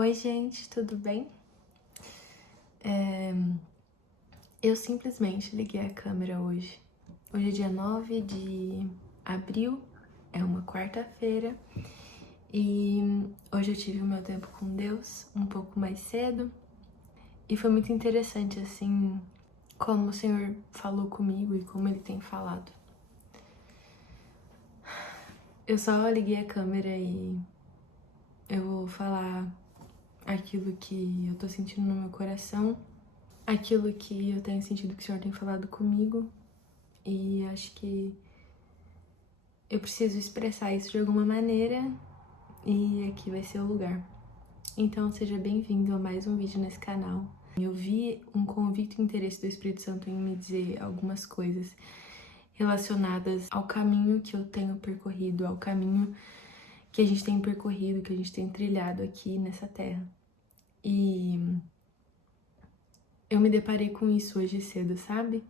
Oi, gente, tudo bem? Eu simplesmente liguei a câmera hoje. Hoje é dia 9 de abril, é uma quarta-feira, e hoje eu tive o meu tempo com Deus um pouco mais cedo, e foi muito interessante, assim, como o Senhor falou comigo e como Ele tem falado. Eu só liguei a câmera e eu vou falar aquilo que eu tô sentindo no meu coração, aquilo que eu tenho sentido que o Senhor tem falado comigo, e acho que eu preciso expressar isso de alguma maneira e aqui vai ser o lugar. Então seja bem-vindo a mais um vídeo nesse canal. Eu vi um convicto interesse do Espírito Santo em me dizer algumas coisas relacionadas ao caminho que eu tenho percorrido, ao caminho que a gente tem percorrido, que a gente tem trilhado aqui nessa terra. E eu me deparei com isso hoje cedo, sabe?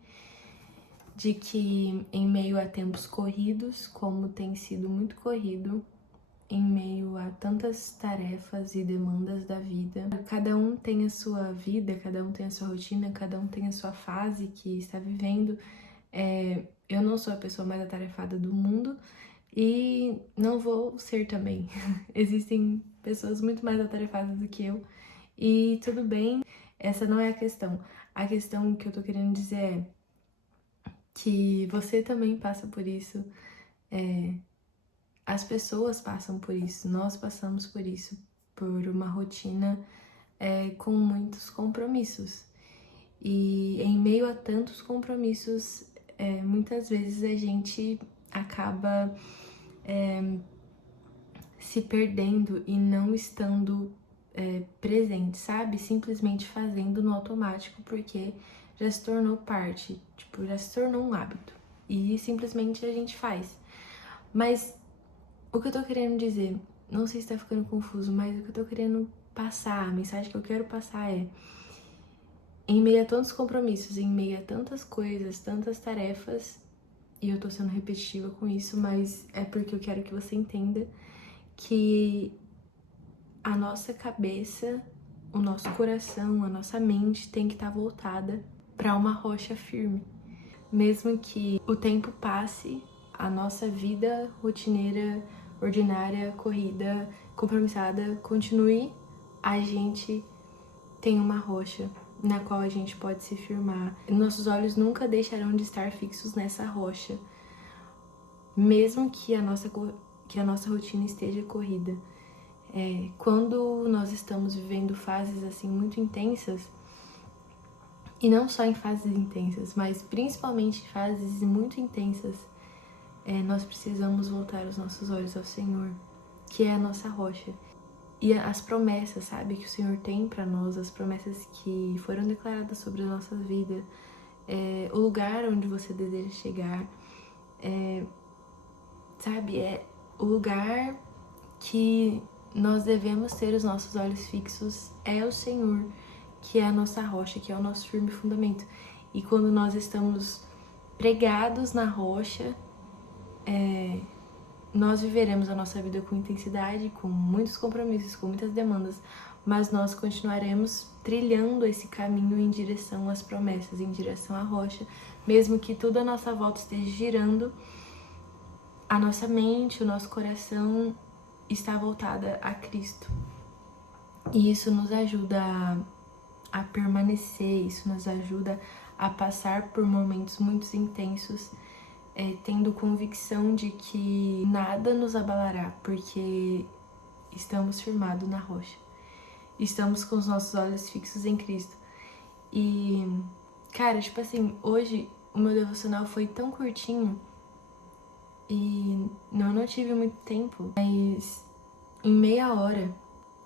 De que em meio a tempos corridos, como tem sido muito corrido, em meio a tantas tarefas e demandas da vida, cada um tem a sua vida, cada um tem a sua rotina, cada um tem a sua fase que está vivendo. Eu não sou a pessoa mais atarefada do mundo e não vou ser também. Existem pessoas muito mais atarefadas do que eu e tudo bem, essa não é a questão. A questão que eu tô querendo dizer é que você também passa por isso, as pessoas passam por isso, nós passamos por isso, por uma rotina com muitos compromissos. E em meio a tantos compromissos, muitas vezes a gente acaba se perdendo e não estando presente, sabe? Simplesmente fazendo no automático porque já se tornou parte, tipo, já se tornou um hábito. E simplesmente a gente faz. Mas o que eu tô querendo dizer, não sei se tá ficando confuso, mas o que eu tô querendo passar, a mensagem que eu quero passar é: em meio a tantos compromissos, em meio a tantas coisas, tantas tarefas, e eu tô sendo repetitiva com isso, mas é porque eu quero que você entenda que a nossa cabeça, o nosso coração, a nossa mente tem que estar voltada para uma rocha firme. Mesmo que o tempo passe, a nossa vida rotineira, ordinária, corrida, compromissada continue, a gente tem uma rocha na qual a gente pode se firmar. Nossos olhos nunca deixarão de estar fixos nessa rocha, mesmo que a nossa rotina esteja corrida. Quando nós estamos vivendo fases assim muito intensas, e não só em fases intensas, mas principalmente em fases muito intensas, nós precisamos voltar os nossos olhos ao Senhor, que é a nossa rocha. E as promessas, sabe, que o Senhor tem para nós, as promessas que foram declaradas sobre a nossa vida, o lugar onde você deseja chegar, sabe, é o lugar que nós devemos ter os nossos olhos fixos, é o Senhor, que é a nossa rocha, que é o nosso firme fundamento. E quando nós estamos pregados na rocha, nós viveremos a nossa vida com intensidade, com muitos compromissos, com muitas demandas, mas nós continuaremos trilhando esse caminho em direção às promessas, em direção à rocha, mesmo que tudo à nossa volta esteja girando, a nossa mente, o nosso coração está voltada a Cristo. E isso nos ajuda a permanecer, isso nos ajuda a passar por momentos muito intensos, tendo convicção de que nada nos abalará, porque estamos firmados na rocha. Estamos com os nossos olhos fixos em Cristo. E, cara, tipo assim, hoje o meu devocional foi tão curtinho e eu não tive muito tempo, mas em meia hora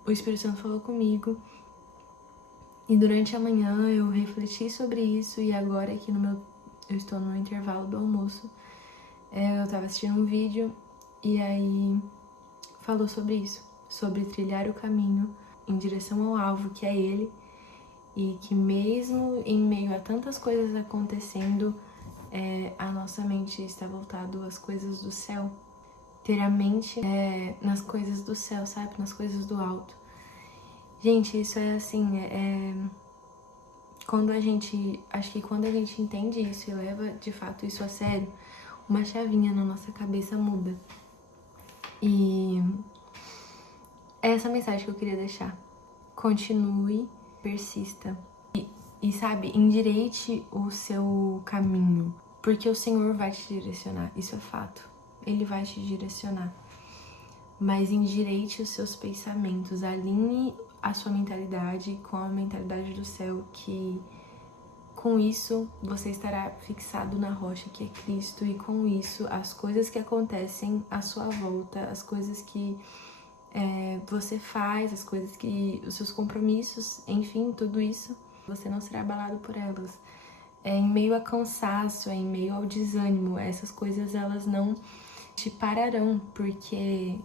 o Espírito Santo falou comigo. E durante a manhã eu refleti sobre isso e agora aqui eu estou no intervalo do almoço, eu tava assistindo um vídeo e aí falou sobre isso, sobre trilhar o caminho em direção ao alvo que é Ele, e que mesmo em meio a tantas coisas acontecendo, a nossa mente está voltada às coisas do céu, ter a mente nas coisas do céu, sabe, nas coisas do alto. Gente, isso é assim, acho que quando a gente entende isso e leva de fato isso a sério, uma chavinha na nossa cabeça muda. E é essa mensagem que eu queria deixar. Continue, persista. E sabe, endireite o seu caminho. Porque o Senhor vai te direcionar, isso é fato. Ele vai te direcionar. Mas endireite os seus pensamentos, alinhe a sua mentalidade com a mentalidade do céu, que com isso você estará fixado na rocha que é Cristo, e com isso as coisas que acontecem à sua volta, as coisas que você faz, as coisas que, os seus compromissos, enfim, tudo isso, você não será abalado por elas. Em meio a cansaço, em meio ao desânimo, essas coisas elas não te pararão, porque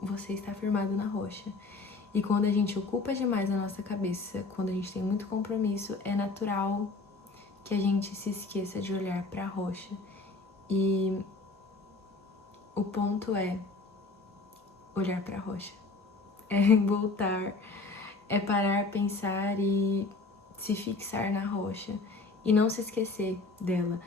você está firmado na rocha. E quando a gente ocupa demais a nossa cabeça, quando a gente tem muito compromisso, é natural que a gente se esqueça de olhar para a rocha. E o ponto é olhar para a rocha. É voltar, é parar, pensar e se fixar na rocha e não se esquecer dela.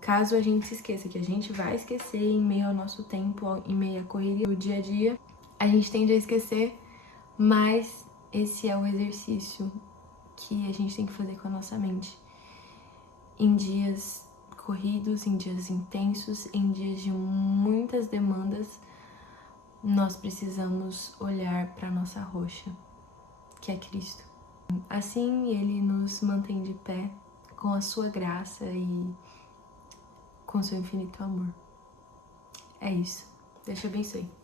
Caso a gente se esqueça, que a gente vai esquecer em meio ao nosso tempo, em meio à correria do dia a dia, a gente tende a esquecer, mas esse é o exercício que a gente tem que fazer com a nossa mente. Em dias corridos, em dias intensos, em dias de muitas demandas, nós precisamos olhar para nossa rocha, que é Cristo. Assim, Ele nos mantém de pé com a sua graça e com seu infinito amor. É isso. Deus te abençoe.